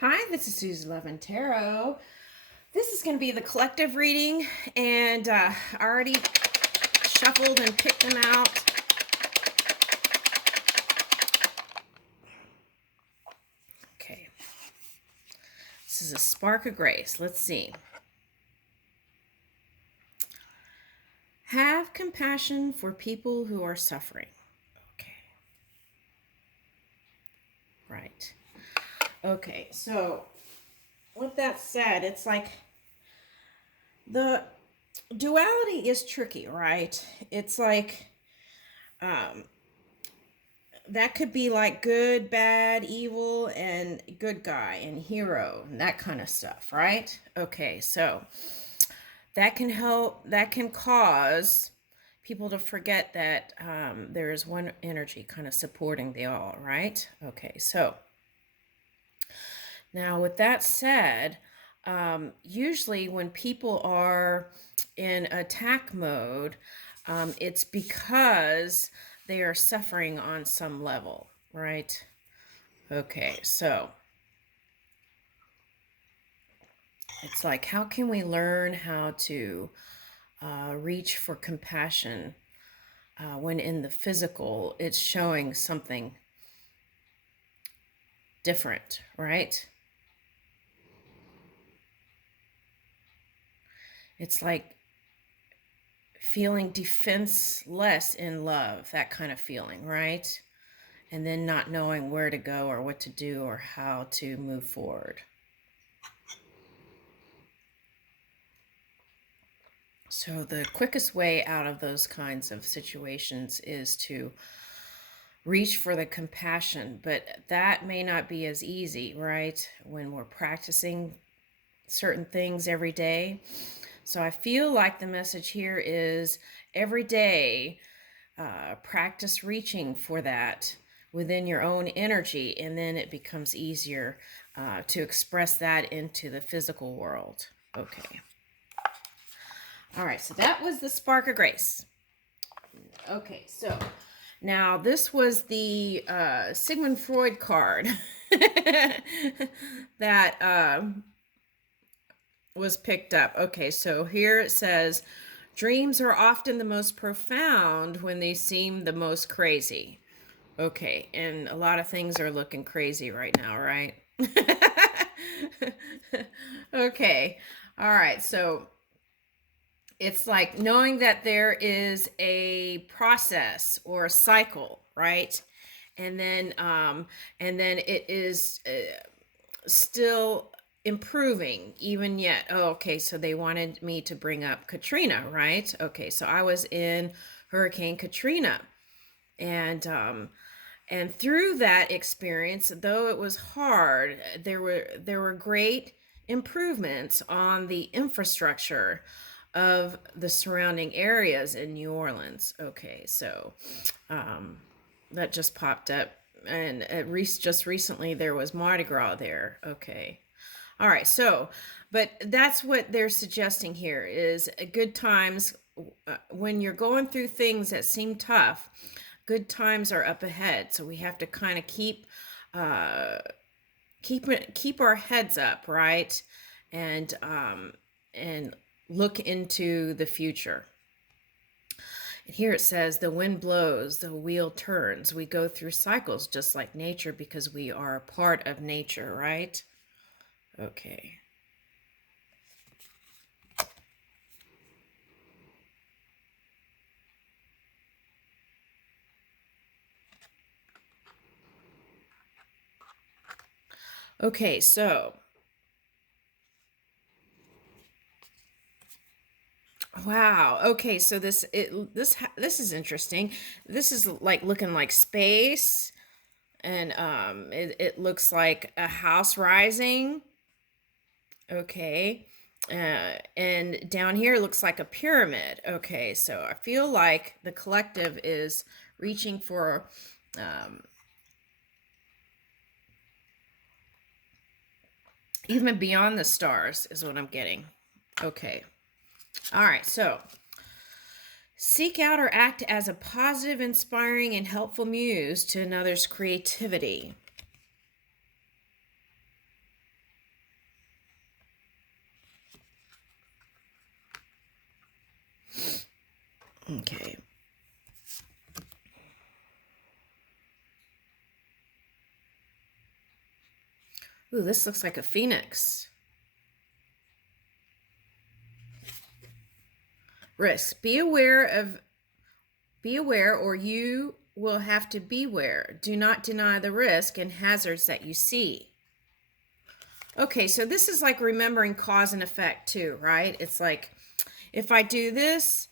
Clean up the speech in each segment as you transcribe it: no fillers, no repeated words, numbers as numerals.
Hi, this is Susie Levin Tarot. This is going to be the collective reading, and I already shuffled and picked them out. Okay, this is a spark of grace. Let's see. Have compassion for people who are suffering. Okay, right. Okay, so with that said, it's like the duality is tricky, right? It's like um, that could be like good, bad, evil, and good guy and hero and that kind of stuff, right? Okay, so that can cause people to forget that there is one energy kind of supporting the all, right? Okay, so now with that said, usually when people are in attack mode, it's because they are suffering on some level, right? Okay, so it's like, how can we learn how to reach for compassion when in the physical it's showing something different, right? It's like feeling defenseless in love, that kind of feeling, right? And then not knowing where to go or what to do or how to move forward. So, the quickest way out of those kinds of situations is to reach for the compassion, but that may not be as easy, right? When we're practicing certain things every day. So, I feel like the message here is every day practice reaching for that within your own energy, and then it becomes easier to express that into the physical world. Okay. All right, so that was the Spark of Grace. Okay, so now this was the Sigmund Freud card that was picked up. Okay, so here it says, dreams are often the most profound when they seem the most crazy. Okay, and a lot of things are looking crazy right now, right? Okay, all right, so it's like knowing that there is a process or a cycle, right? And then it is still improving even yet. Oh, okay, so they wanted me to bring up Katrina, right? Okay, so I was in Hurricane Katrina, and through that experience, though it was hard, there were great improvements on the infrastructure of the surrounding areas in New Orleans. Okay, so that just popped up, and just recently there was Mardi Gras there. Okay, all right, so but that's what they're suggesting here is good times when you're going through things that seem tough. Good times are up ahead, so we have to kind of uh, keep our heads up, right? And um, and look into the future. And here it says, the wind blows, the wheel turns. We go through cycles just like nature because we are a part of nature, right? Okay. Okay, so wow. Okay, so this is interesting. This is like looking like space, and it looks like a house rising. Okay. And down here looks like a pyramid. Okay, so I feel like the collective is reaching for um, even beyond the stars, is what I'm getting. Okay. All right, so seek out or act as a positive, inspiring, and helpful muse to another's creativity. Okay. Ooh, this looks like a phoenix. Risk. Be aware or you will have to beware. Do not deny the risk and hazards that you see. Okay, so this is like remembering cause and effect too, right? It's like, if I do this,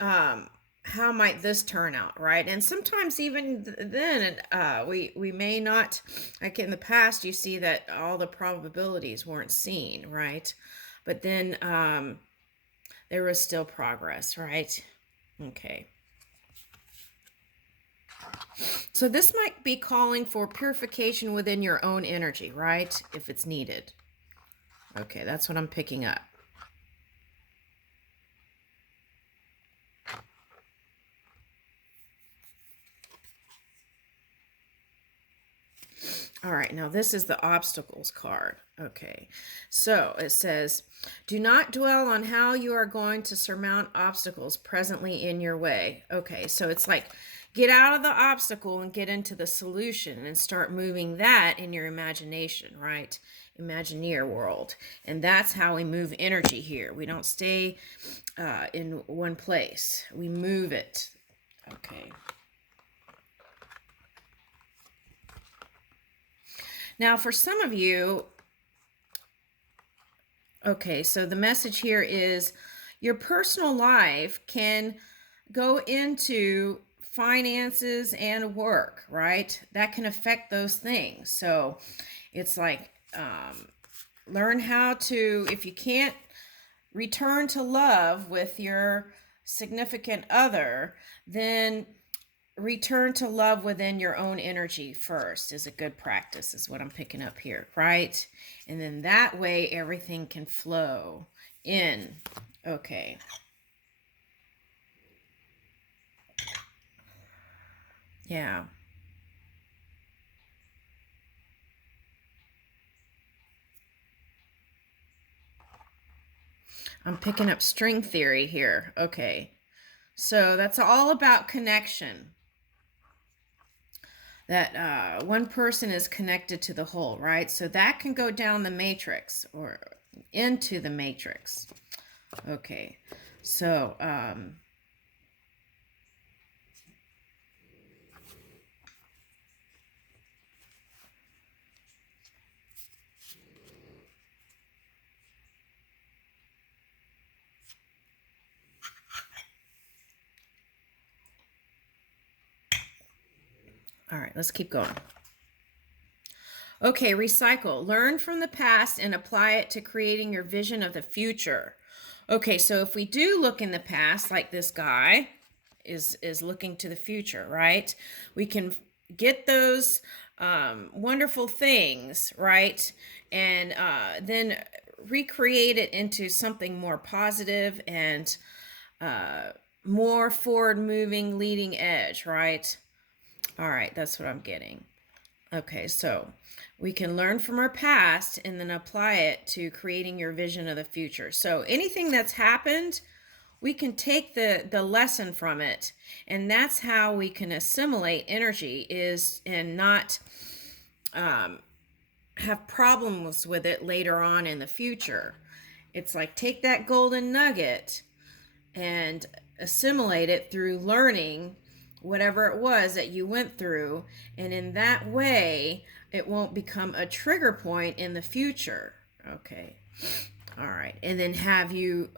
how might this turn out, right? And sometimes even then, we may not, like in the past, you see that all the probabilities weren't seen, right? But then there was still progress, right? Okay. So this might be calling for purification within your own energy, right? If it's needed. Okay, that's what I'm picking up. All right, now this is the obstacles card. Okay, so it says, do not dwell on how you are going to surmount obstacles presently in your way. Okay, so it's like, get out of the obstacle and get into the solution and start moving that in your imagination, right? Imagineer world. And that's how we move energy here. We don't stay in one place. We move it. Okay. Now, for some of you, okay, so the message here is your personal life can go into finances and work, right? That can affect those things. So it's like, learn how to, if you can't return to love with your significant other, then return to love within your own energy first is a good practice, is what I'm picking up here, right? And then that way everything can flow in. Okay. Yeah. I'm picking up string theory here. Okay. So that's all about connection. That one person is connected to the whole, right? So that can go down the matrix or into the matrix. Okay. So, all right, let's keep going. Okay, recycle. Learn from the past and apply it to creating your vision of the future. Okay, so if we do look in the past, like this guy is looking to the future, right? We can get those wonderful things, right? And then recreate it into something more positive and more forward moving, leading edge, right? All right, that's what I'm getting. Okay, so we can learn from our past and then apply it to creating your vision of the future. So anything that's happened, we can take the lesson from it, and that's how we can assimilate energy is and not have problems with it later on in the future. It's like take that golden nugget and assimilate it through learning whatever it was that you went through, and in that way it won't become a trigger point in the future. Okay, all right, and then have you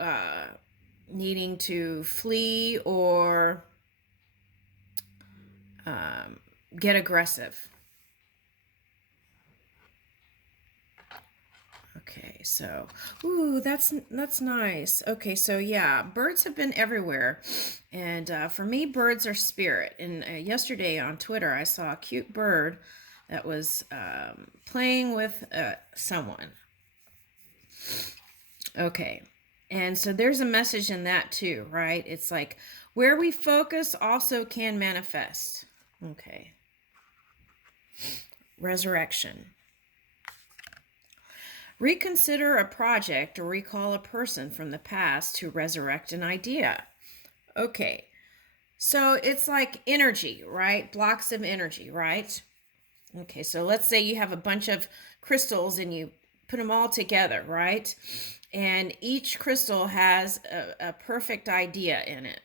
needing to flee or get aggressive. Okay, so, ooh, that's nice. Okay, so yeah, birds have been everywhere, and for me, birds are spirit. And yesterday on Twitter, I saw a cute bird that was playing with someone. Okay, and so there's a message in that too, right? It's like where we focus also can manifest. Okay, resurrection. Reconsider a project or recall a person from the past to resurrect an idea. Okay. So it's like energy, right? Blocks of energy, right? Okay, so let's say you have a bunch of crystals and you put them all together, right? And each crystal has a perfect idea in it.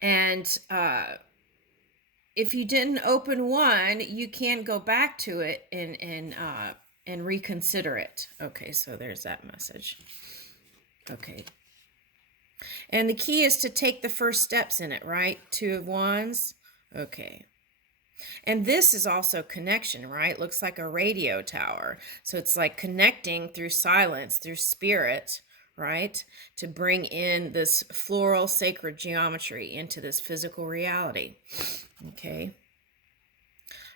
And if you didn't open one, you can go back to it and reconsider it. Okay, so there's that message. Okay. And the key is to take the first steps in it, right? Two of Wands. Okay. And this is also connection, right? Looks like a radio tower. So it's like connecting through silence, through spirit, right? To bring in this floral sacred geometry into this physical reality. Okay.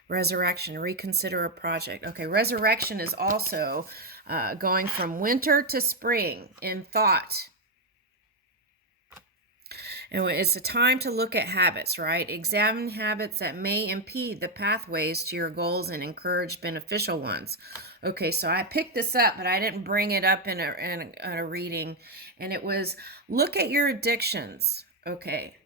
Resurrection, reconsider a project. Okay, resurrection is also going from winter to spring in thought. And it's a time to look at habits, right? Examine habits that may impede the pathways to your goals and encourage beneficial ones. Okay, so I picked this up, but I didn't bring it up in a reading. And it was look at your addictions. Okay.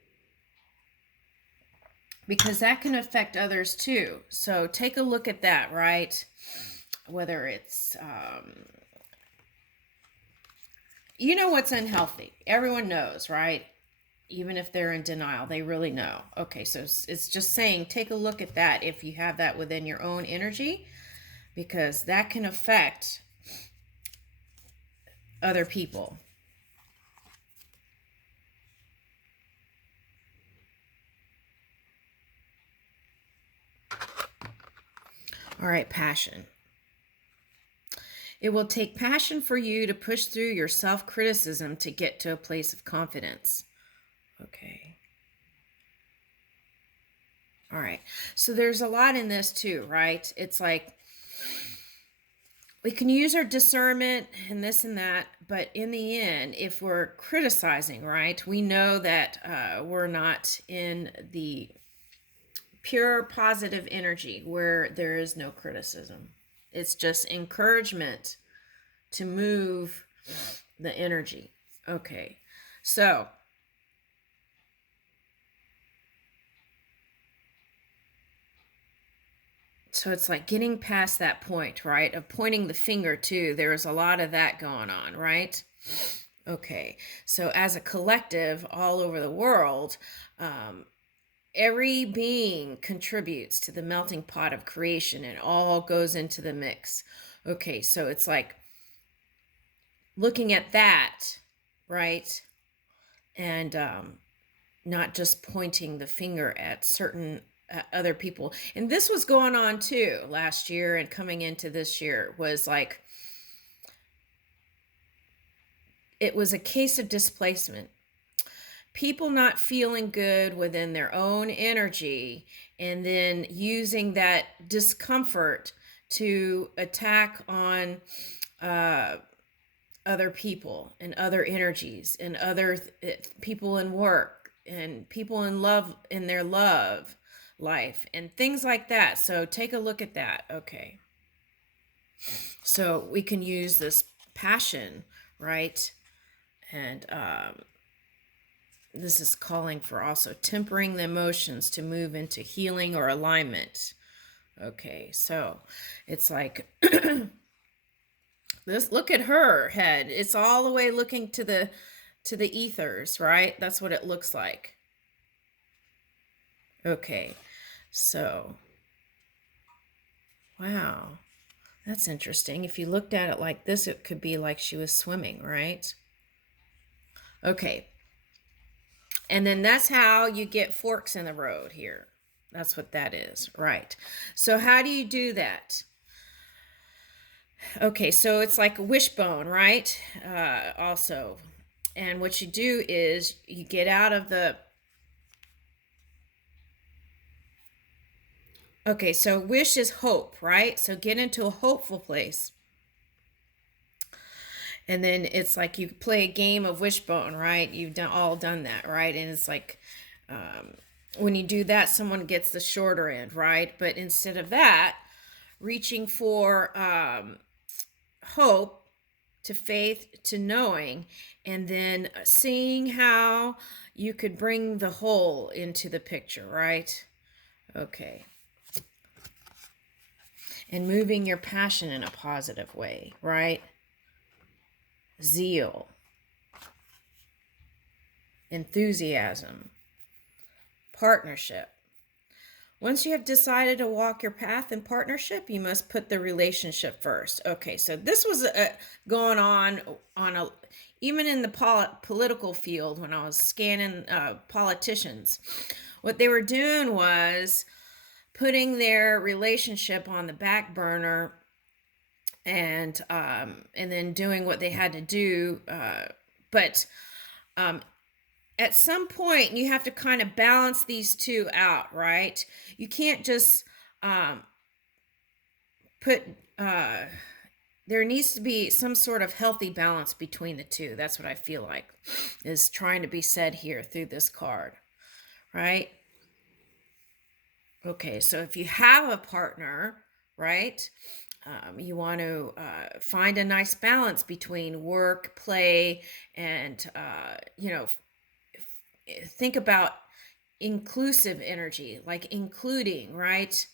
Because that can affect others too. So take a look at that, right? Whether it's, you know what's unhealthy. Everyone knows, right? Even if they're in denial, they really know. Okay, so it's just saying take a look at that if you have that within your own energy, because that can affect other people. All right, passion. It will take passion for you to push through your self-criticism to get to a place of confidence. Okay. All right. So there's a lot in this too, right? It's like we can use our discernment and this and that, but in the end, if we're criticizing, right, we know that we're not in the pure positive energy where there is no criticism. It's just encouragement to move the energy. Okay. So it's like getting past that point, right? Of pointing the finger too. There's a lot of that going on, right? Okay. So as a collective all over the world, every being contributes to the melting pot of creation and all goes into the mix. Okay. So it's like looking at that, right? And not just pointing the finger at certain other people. And this was going on too last year and coming into this year was like, it was a case of displacement. People not feeling good within their own energy and then using that discomfort to attack on other people and other energies and other people in work and people in love in their love life and things like that. So take a look at that. Okay. So we can use this passion, right? And this is calling for also tempering the emotions to move into healing or alignment. Okay, so it's like this, look at her head. It's all the way looking to the ethers, right? That's what it looks like. Okay. So wow. That's interesting. If you looked at it like this, it could be like she was swimming, right? Okay. And then that's how you get forks in the road here. That's what that is, right? So how do you do that? Okay, so it's like a wishbone, right? Also. And what you do is you get out of the... Okay, so wish is hope, right? So get into a hopeful place. And then it's like you play a game of wishbone, right? You've all done that, right? And it's like when you do that, someone gets the shorter end, right? But instead of that, reaching for hope, to faith to knowing, and then seeing how you could bring the whole into the picture, right? Okay. And moving your passion in a positive way, right? Zeal, enthusiasm, partnership. Once you have decided to walk your path in partnership, you must put the relationship first. Okay, so this was going on a, even in the political field when I was scanning politicians. What they were doing was putting their relationship on the back burner, and then doing what they had to do. But at some point you have to kind of balance these two out, right? You can't just put there needs to be some sort of healthy balance between the two. That's what I feel like is trying to be said here through this card, right? Okay, so if you have a partner, right, you want to find a nice balance between work, play, and think about inclusive energy, like including, right,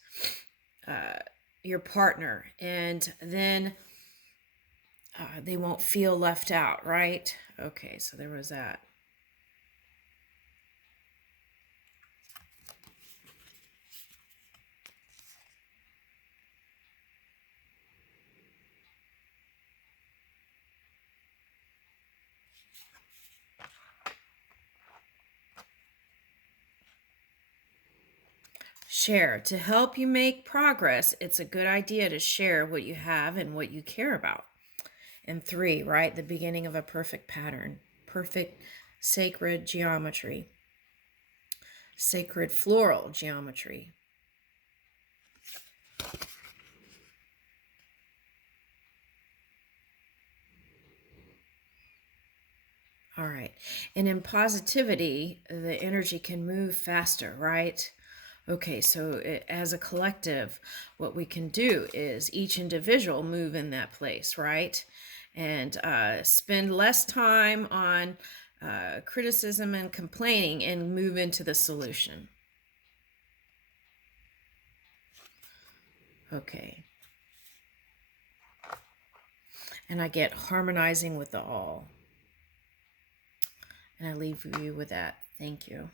your partner, and then they won't feel left out, right? Okay, so there was that. Share. To help you make progress, it's a good idea to share what you have and what you care about. And 3, right? The beginning of a perfect pattern, perfect sacred geometry, sacred floral geometry. All right. And in positivity, the energy can move faster, right? Okay, so as a collective, what we can do is each individual move in that place, right? And spend less time on criticism and complaining and move into the solution. Okay. And I get harmonizing with the all. And I leave you with that. Thank you.